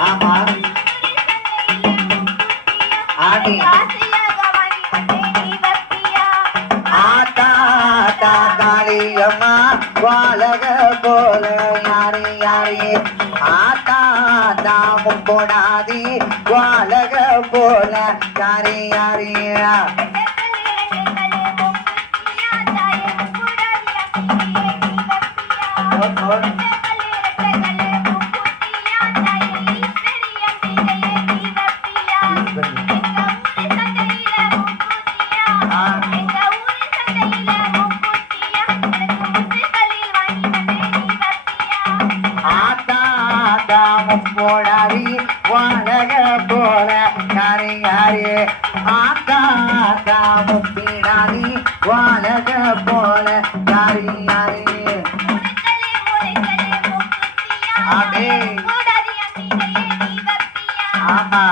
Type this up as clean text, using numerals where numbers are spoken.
ஆமா ஆடி ஆத்தா காளியம்மா வாழக போல யாரு யாரு ஆத்தா தாமும் போடாதி வாழக போல யாரு யாரு போடாதி வாழக போல யாரு யாரு ஆத்தா தாமும் பீடாதி வாழக போல யாரு யாரு ஆமா